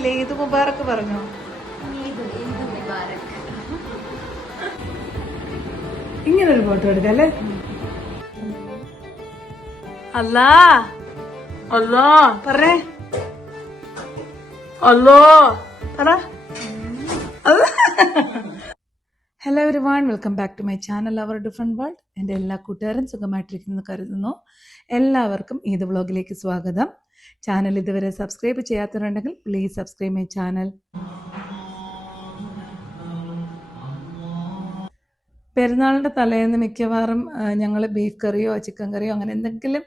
പറഞ്ഞില്ലേ? ഇത് മുബാറക്ക് പറഞ്ഞോ? ഈദ് ഈദ് മുബാറക് ഇങ്ങനെ ഒരു ഫോട്ടോ എടുക്കാം അല്ലേ? അല്ലാ. അല്ലോ. പറേ അല്ലോ. പറ. Hello everyone welcome back to my channel our different world എന്റെ എല്ലാ കൂട്ടുകാരും സുഖമായിട്ടിരിക്കുന്നു കരുതുന്നു. എല്ലാവർക്കും ഈദ് വ്ളോഗിലേക്ക് സ്വാഗതം. ചാനൽ ഇതുവരെ സബ്സ്ക്രൈബ് ചെയ്യാത്തവരുണ്ടെങ്കിൽ പ്ലീസ് സബ്സ്ക്രൈബ് മൈ ചാനൽ പെരുന്നാളിന്റെ തലേന്ന് മിക്കവാറും ഞങ്ങൾ ബീഫ് കറിയോ ചിക്കൻ കറിയോ അങ്ങനെ എന്തെങ്കിലും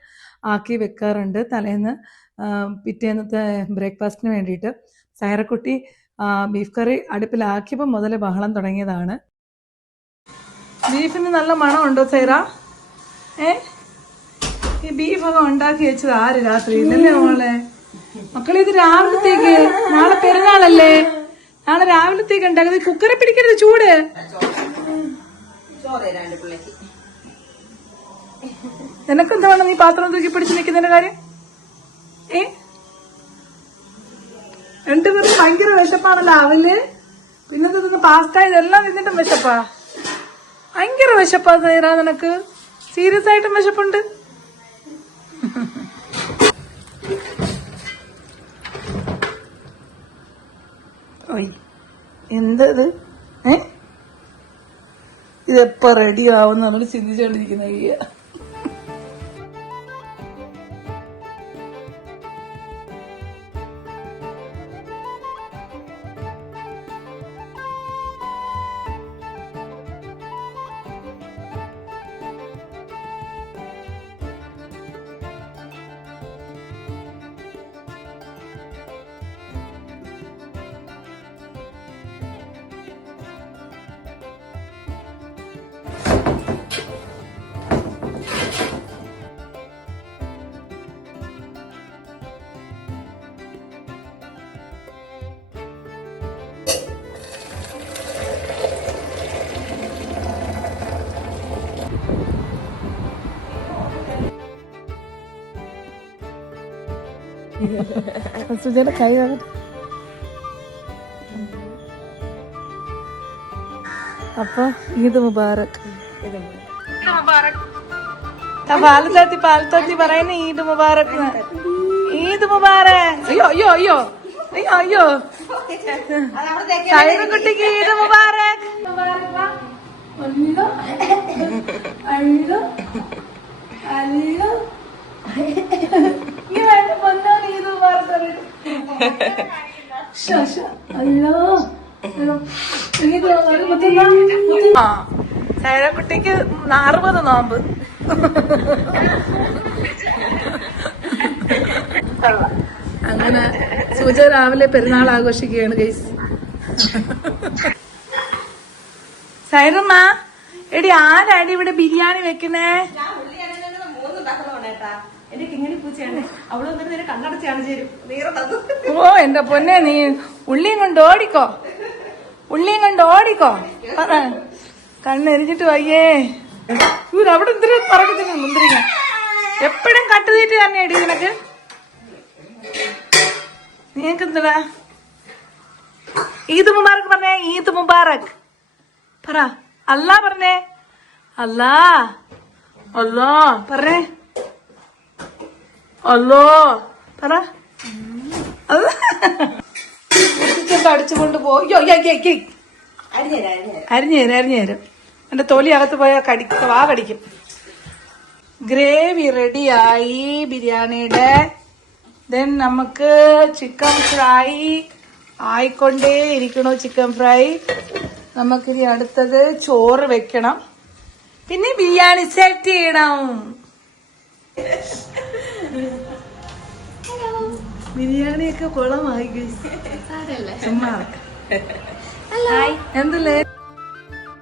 ആക്കി വെക്കാറുണ്ട്. തലേന്ന് പിറ്റേന്നത്തെ ബ്രേക്ക്ഫാസ്റ്റിന് വേണ്ടിയിട്ട്. സൈറക്കുട്ടി ബീഫ് കറി അടുപ്പിലാക്കിയപ്പോൾ മുതൽ ബഹളം തുടങ്ങിയതാണ്. ബീഫിന് നല്ല മണമുണ്ടോ സൈറ? ഏ? ഈ ബീഫൊക്കെ ഉണ്ടാക്കി വെച്ചത് ആര് രാത്രി? ഇന്നല്ലേ മോളെ? മക്കളെ ഇത് രാവിലത്തേക്ക്. നാളെ പെരുന്നാളല്ലേ? നാളെ രാവിലത്തേക്ക് ഉണ്ടാക്കുന്നത് കുക്കറെ പിടിക്കരുത് ചൂട്. നിനക്കെന്താണ് നീ പാത്രം തൂക്കി പിടിച്ച് നിൽക്കുന്നതിന്റെ കാര്യം? ഏ? രണ്ടുപേരും ഭയങ്കര വിശപ്പാണല്ലോ അവൽ പിന്നെ തിന്ന് പാസ്ത ഇതെല്ലാം തിന്നിട്ടും വിശപ്പാ. ഭയങ്കര വിശപ്പാ സൈറ നിനക്ക്. സീരിയസ് ആയിട്ടും വിശപ്പുണ്ട്. ഓയ് എന്തത്? ഏ? ഇതെപ്പോ റെഡി ആവുന്ന നമ്മൾ ചിന്തിച്ചുകൊണ്ടിരിക്കുന്ന ഈ സുജയുടെ കൈ അപ്പൊ ഈദ് മുബാറക്. പാൽ തട്ടി പാൽ തട്ടി പറയുന്ന ഈദ് മുബാറക്. ഈദ് മുബാറക്. അയ്യോ അയ്യോ അയ്യോ. അയ്യോ അയ്യോ. സൈഡ് കുട്ടിക്ക് ഈദ് മുബാറക്. അല്ലോ അല്ലോ അല്ലോ ഈ വേണ്ട പൊന്നാണ് ഈദ് മുബാറക് സൈഡക്കുട്ടിക്ക് അറുപത് നോമ്പ്. അങ്ങനെ സൂച രാവിലെ പെരുന്നാൾ ആഘോഷിക്കുകയാണ് ഗൈസ് സൈറമ്മ എടി ആരാടി ഇവിടെ ബിരിയാണി വെക്കുന്നേ? ഓ എന്റെ പൊന്നെ നീ ഉള്ളിയും കൊണ്ട് ഓടിക്കോ. ഉള്ളിയും കൊണ്ട് ഓടിക്കോ. കണ്ണെരിഞ്ഞിട്ട് വയ്യേ. അവിടെ എന്തിനു പറക്കത്തിന് മുന്തിരിങ്ങ? എപ്പോഴും കട്ടുതീറ്റ് തന്നെ എടി നിനക്ക്? നിനക്ക് എന്തിനാ ഈദ് മുബാറക് പറഞ്ഞേ ഈദ് മുബാറക്. പറ. അല്ലാ പറഞ്ഞേ. അല്ലാ. അല്ലാ. പറഞ്ഞേ. അല്ലോ. പറ. അടിച്ചുകൊണ്ട് പോയി അരിഞ്ഞു തരും അരിഞ്ഞു തരും. എന്റെ തൊലി അകത്ത് പോയാൽ കടിക്കും വാ കടിക്കും. ഗ്രേവി റെഡിയായി ബിരിയാണിയുടെ. ദെൻ നമുക്ക് ചിക്കൻ ഫ്രൈ ആയിക്കൊണ്ടേ ഇരിക്കണു ചിക്കൻ ഫ്രൈ. നമുക്കിനി അടുത്തത് ചോറ് വെക്കണം. പിന്നെ ബിരിയാണി സെറ്റ് ചെയ്യണം. ബിരിയാണിയൊക്കെ കുളമായി എന്തല്ലേ?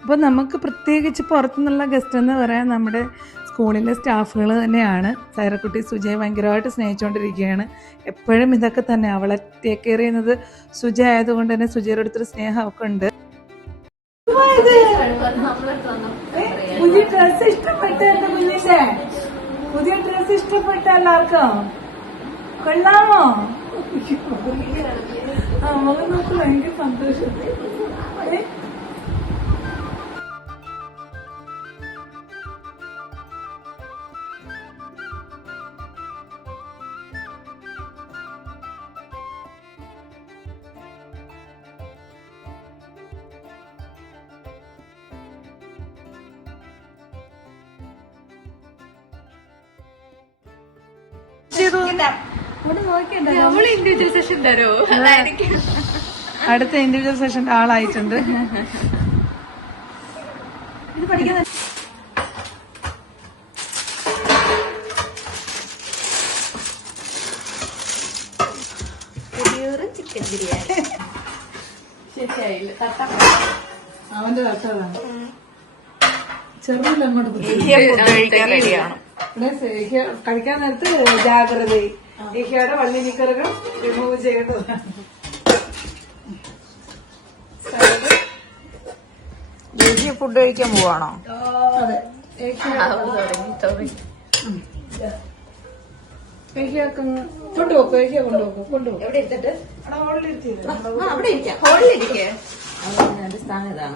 അപ്പൊ നമുക്ക് പ്രത്യേകിച്ച് പുറത്തുനിന്നുള്ള ഗസ്റ്റ് എന്ന് പറയാൻ നമ്മുടെ സ്കൂളിലെ സ്റ്റാഫുകൾ തന്നെയാണ്. സൈറക്കുട്ടി സുജയെ ഭയങ്കരമായിട്ട് സ്നേഹിച്ചുകൊണ്ടിരിക്കുകയാണ് എപ്പോഴും ഇതൊക്കെ തന്നെ. അവളെ ടേക്ക് കെയർ ചെയ്യുന്നത് സുജ ആയതുകൊണ്ട് തന്നെ സുജയുടെ അടുത്തൊരു സ്നേഹം ഒക്കെ ഉണ്ട്. പുതിയ ഡ്രസ് ഇഷ്ടപ്പെട്ട പുതിയ ഡ്രസ് ഇഷ്ടപ്പെട്ട എല്ലാവർക്കും? കൊള്ളാമോ മോളെ നോക്ക് ഭയങ്കര സന്തോഷം? ചെയ്തു. നമ്മൾ ഇൻഡിവിജ്വൽ സെഷൻ തരോ? അടുത്ത ഇൻഡിവിജ്വൽ സെഷന്റെ ആളായിട്ടുണ്ട്. ഇത് പഠിക്കാൻ ചിക്കൻ ബിരിയാണി ശരിയായില്ല. തട്ട. അവന്റെ തട്ടതാണ് അങ്ങോട്ട് കഴിക്കാൻ നേരത്ത് ജാഗ്രത ഏഹ്യയുടെ വള്ളിനിക്കറുകൾ റിമൂവ് ചെയ്യേണ്ടതാണ് ദേശീയ ഫുഡ് കഴിക്കാൻ പോവാണോ? അവിടെ ഇരിക്കാം. ഹോളിലിരിക്കേ സ്ഥാനം ഇതാണ്.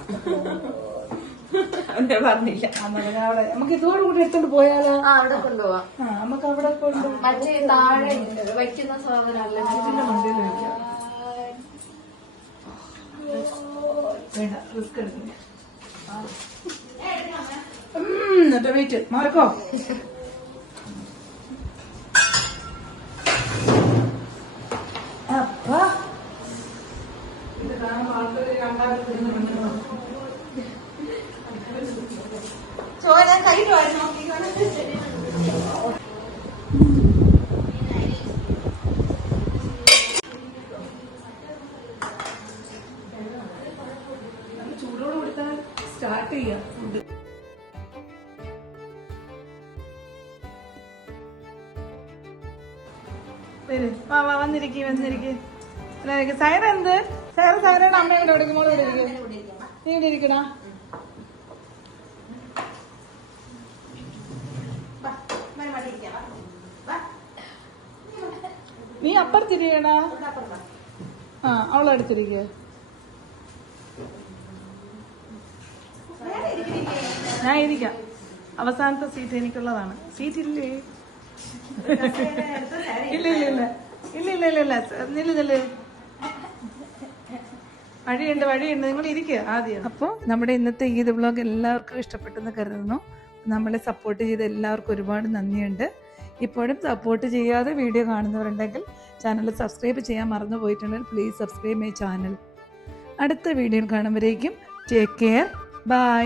അവന്റെ പറഞ്ഞില്ല. അവിടെ നമുക്ക് ഇതോടുകൂടി എടുത്തോണ്ട് പോയാലോ? ആ അവിടെ കൊണ്ടുപോവാം. ആ നമുക്ക് അവിടെ കൊണ്ട് മറ്റേ താഴെ വയ്ക്കുന്ന സാധനമല്ല? ഇതിന്റെ മണ്ടയിൽ വെക്കാം വേണ്ട റിസ്ക് എടുക്കില്ല. എന്നിട്ട് വെയിറ്റ് മാർക്കോ അപ്പാ. ഇത് കാണുമ്പോൾ ആൾക്കാർ രണ്ടാമത് വാ വാ സൈറ എന്ത്? നീ ഇവിടെ ഇരിക്കടാ. നീ അപ്പുറത്തിരിക്കടാ. ആ അവളടുത്തിരിക്കുക ഞാൻ ഇരിക്കാം. അവസാനത്തെ സീറ്റ് എനിക്കുള്ളതാണ്. സീറ്റ് ഇല്ലേ? ഇല്ല ഇല്ല ഇല്ല. ഇല്ല വഴിയുണ്ട് വഴിയുണ്ട്. നിങ്ങൾ ഇരിക്കുക ആദ്യം. അപ്പോൾ നമ്മുടെ ഇന്നത്തെ ഈദ് വ്ളോഗ് എല്ലാവർക്കും ഇഷ്ടപ്പെട്ടെന്ന് കരുതുന്നു. നമ്മളെ സപ്പോർട്ട് ചെയ്ത എല്ലാവർക്കും ഒരുപാട് നന്ദിയുണ്ട്. ഇപ്പോഴും സപ്പോർട്ട് ചെയ്യാതെ വീഡിയോ കാണുന്നവരുണ്ടെങ്കിൽ ചാനൽ സബ്സ്ക്രൈബ് ചെയ്യാൻ മറന്നു പോയിട്ടുണ്ടെങ്കിൽ പ്ലീസ് സബ്സ്ക്രൈബ് മൈ ചാനൽ അടുത്ത വീഡിയോ കാണുമ്പോഴേക്കും ടേക്ക് കെയർ ബൈ